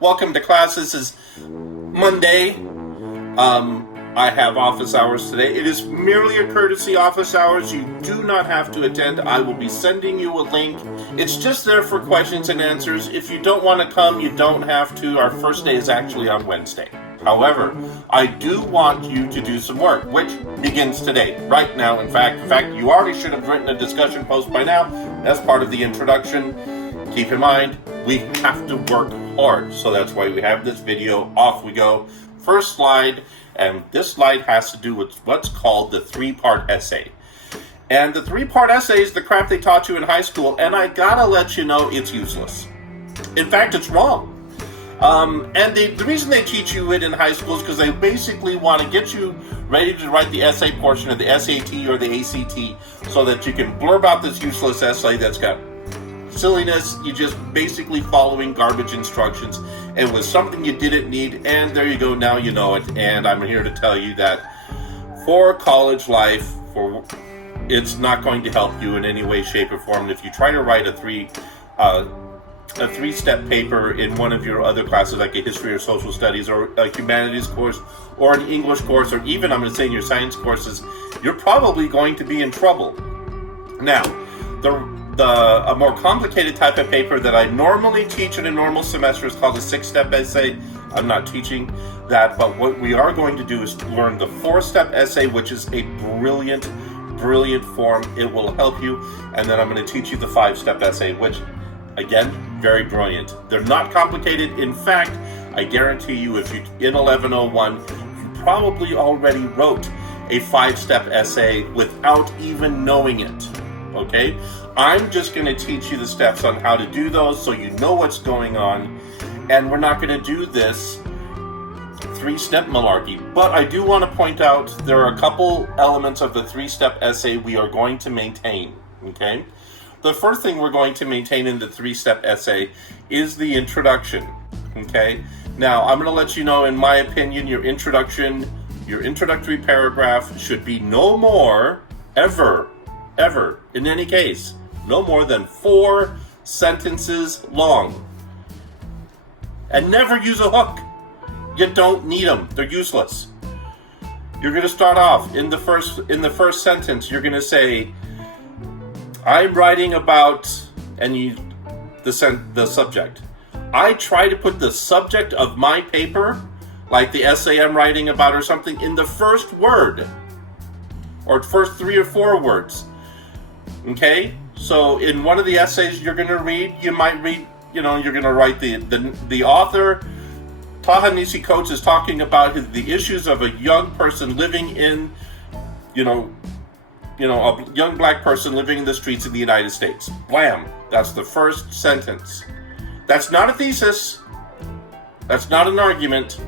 Welcome to class. This is Monday. I have office hours today. It is merely a courtesy office hours. You do not have to attend. I will be sending you a link. It's just there for questions and answers. If you don't want to come, you don't have to. Our first day is actually on Wednesday. However, I do want you to do some work, which begins today, right now. In fact, you already should have written a discussion post by now. That's part of the introduction. Keep in mind, we have to work hard. So that's why we have this video. Off we go. First slide. And this slide has to do with what's called the three-part essay. And the three-part essay is the crap they taught you in high school, and I gotta let you know it's useless. In fact, it's wrong. And the reason they teach you it in high school is because they basically want to get you ready to write the essay portion of the SAT or the ACT so that you can blurb out this useless essay that's got silliness. You're just basically following garbage instructions. It was something you didn't need, and there you go, now you know it. And I'm here to tell you that for college life, it's not going to help you in any way, shape, or form. And if you try to write a three-step paper in one of your other classes, like a history or social studies or a humanities course or an English course, or even, I'm going to say, in your science courses, you're probably going to be in trouble. Now, a more complicated type of paper that I normally teach in a normal semester is called a 6-step essay. I'm not teaching that, but what we are going to do is learn the 4-step essay, which is a brilliant form. It will help you. And then I'm going to teach you the 5-step essay, which, again, very brilliant. They're not complicated. In fact, I guarantee you, if you in 1101, you probably already wrote a 5-step essay without even knowing it. Okay? I'm just going to teach you the steps on how to do those so you know what's going on. And we're not going to do this 3-step malarkey. But I do want to point out there are a couple elements of the 3-step essay we are going to maintain. Okay? The first thing we're going to maintain in the 3-step essay is the introduction. Okay? Now, I'm going to let you know, in my opinion, your introductory paragraph should be no more, ever, in any case, no more than 4 sentences long. And never use a hook. You don't need them. They're useless. You're going to start off in the first sentence. You're going to say, I'm writing about, and the subject. I try to put the subject of my paper, like the essay I'm writing about or something, in the first word, or first 3 or 4 words. Okay? So in one of the essays you're going to read, you might read, you're going to write the author, Ta-Nehisi Coates, is talking about the issues of a young person living in, a young black person living in the streets of the United States. Blam. That's the first sentence. That's not a thesis. That's not an argument.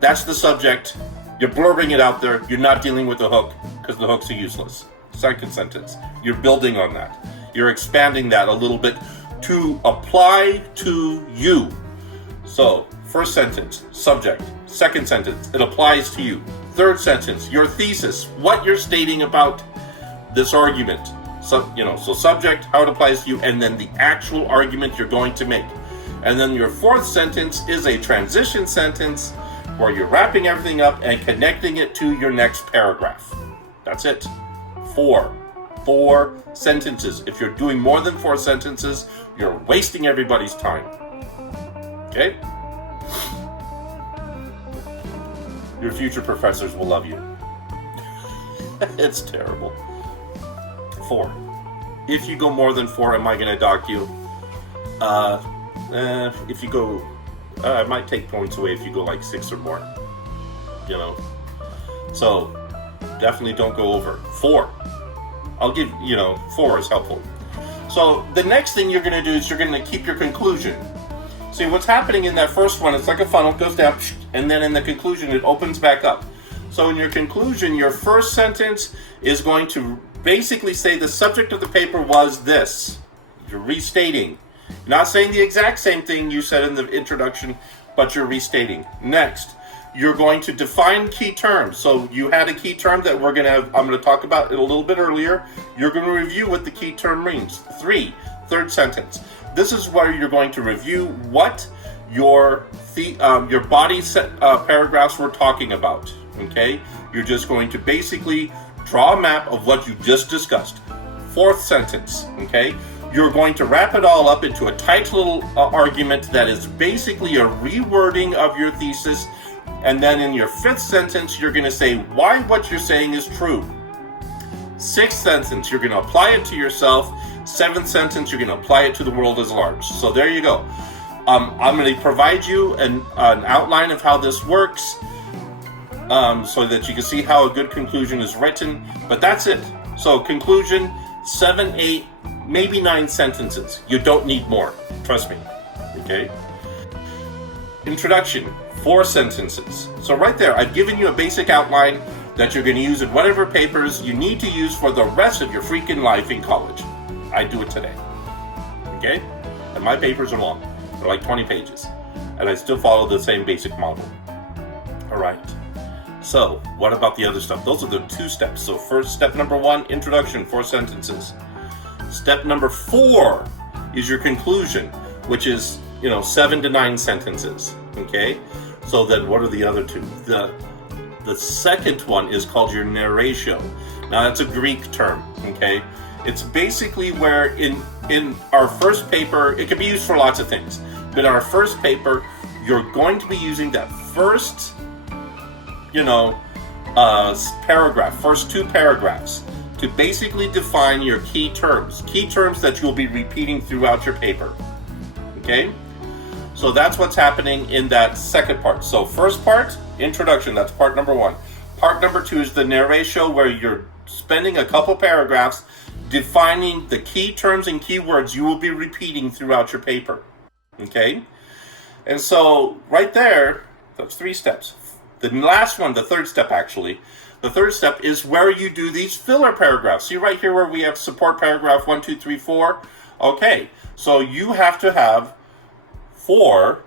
That's the subject. You're blurbing it out there. You're not dealing with the hook, because the hooks are useless. Second sentence. You're building on that. You're expanding that a little bit to apply to you. So, first sentence, subject. Second sentence, it applies to you. Third sentence, your thesis, what you're stating about this argument. So subject, how it applies to you, and then the actual argument you're going to make. And then your fourth sentence is a transition sentence where you're wrapping everything up and connecting it to your next paragraph. That's it. 4 sentences. If you're doing more than 4 sentences, you're wasting everybody's time. Okay? Your future professors will love you. It's terrible. 4. If you go more than 4, am I going to dock you? If you go, I might take points away if you go like 6 or more. So, definitely don't go over 4. I'll give, 4 is helpful. So the next thing you're going to do is you're going to keep your conclusion. See, what's happening in that first one, it's like a funnel, goes down, and then in the conclusion, it opens back up. So in your conclusion, your first sentence is going to basically say the subject of the paper was this. You're restating. You're not saying the exact same thing you said in the introduction, but you're restating. Next, you're going to define key terms. So you had a key term that I'm going to talk about it a little bit earlier. You're going to review what the key term means. 3, third sentence. This is where you're going to review what your body paragraphs we're talking about. Okay, you're just going to basically draw a map of what you just discussed. Fourth sentence. Okay, you're going to wrap it all up into a tight little argument that is basically a rewording of your thesis. And then in your fifth sentence, you're going to say why what you're saying is true. Sixth sentence, you're going to apply it to yourself. Seventh sentence, you're going to apply it to the world as large. So there you go. I'm going to provide you an outline of how this works so that you can see how a good conclusion is written. But that's it. So conclusion, 7, 8, maybe 9 sentences. You don't need more. Trust me. Okay? Introduction, 4 sentences. So right there, I've given you a basic outline that you're going to use in whatever papers you need to use for the rest of your freaking life in college. I do it today. Okay? And my papers are long. They're like 20 pages. And I still follow the same basic model. All right. So, what about the other stuff? Those are the 2 steps. So first, step number 1, introduction, 4 sentences. Step number 4 is your conclusion, which is, 7 to 9 sentences. Okay? So then what are the other 2? The second one is called your narratio. Now that's a Greek term, okay? It's basically where in our first paper, it can be used for lots of things, but in our first paper, you're going to be using that first, paragraph, first 2 paragraphs to basically define your key terms that you'll be repeating throughout your paper, okay? So that's what's happening in that second part. So first part, introduction, that's part number 1. Part number 2 is the narratio, where you're spending a couple paragraphs defining the key terms and keywords you will be repeating throughout your paper. Okay? And so right there, that's 3 steps. The last one, the third step actually, the third step is where you do these filler paragraphs. See right here where we have support paragraph 1, 2, 3, 4? Okay, so you have to have 4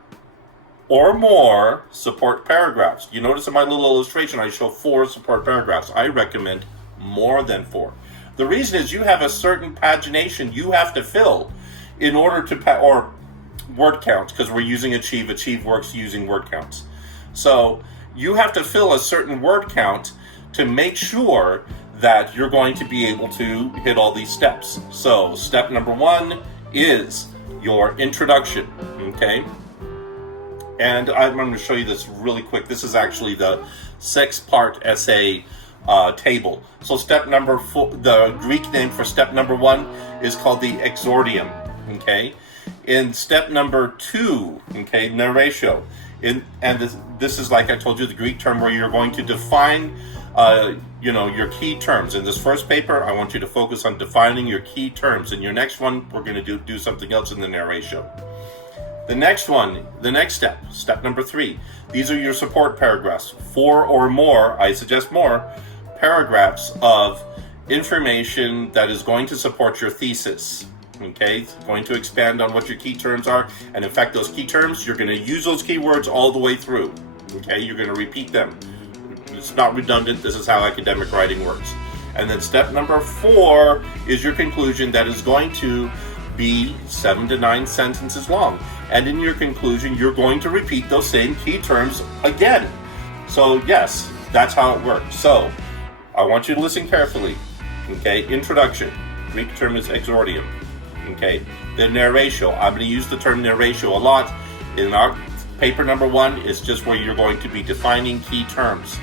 or more support paragraphs. You notice in my little illustration, I show 4 support paragraphs. I recommend more than 4. The reason is you have a certain pagination you have to fill in order to, or word count, because we're using Achieve. Achieve works using word counts. So you have to fill a certain word count to make sure that you're going to be able to hit all these steps. So step number 1 is your introduction, okay? And I'm going to show you this really quick. This is actually the 6-part essay table. So step number 4, the Greek name for step number 1 is called the exordium, okay? In step number 2, okay, narratio. This is, like I told you, the Greek term where you're going to define your key terms. In this first paper, I want you to focus on defining your key terms. In your next one, we're going to do something else in the narratio. The next one, the next step, step number 3. These are your support paragraphs. 4 or more, I suggest more, paragraphs of information that is going to support your thesis. Okay, it's going to expand on what your key terms are. And in fact, those key terms, you're going to use those keywords all the way through. Okay, you're going to repeat them. It's not redundant. This is how academic writing works. And then step number 4 is your conclusion that is going to be 7 to 9 sentences long. And in your conclusion, you're going to repeat those same key terms again. So yes, that's how it works. So I want you to listen carefully. Okay, introduction. Greek term is exordium. Okay, the narratio. I'm going to use the term narratio a lot. In our paper number 1, it's just where you're going to be defining key terms.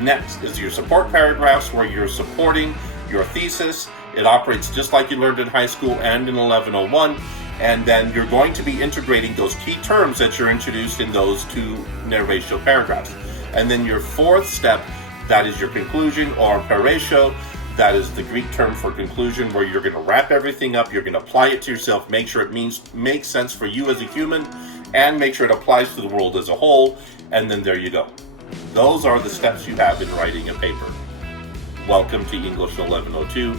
Next is your support paragraphs, where you're supporting your thesis. It operates just like you learned in high school and in 1101. And then you're going to be integrating those key terms that you're introduced in those 2 narratio paragraphs. And then your 4th step, that is your conclusion, or paratio. That is the Greek term for conclusion, where you're going to wrap everything up, you're going to apply it to yourself, make sure it makes sense for you as a human, and make sure it applies to the world as a whole, and then there you go. Those are the steps you have in writing a paper. Welcome to English 1102.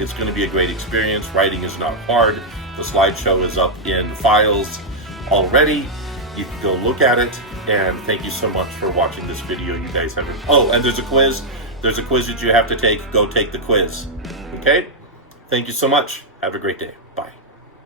It's going to be a great experience. Writing is not hard. The slideshow is up in files already. You can go look at it, and thank you so much for watching this video. You guys have and there's a quiz. There's a quiz that you have to take. Go take the quiz. Okay? Thank you so much. Have a great day.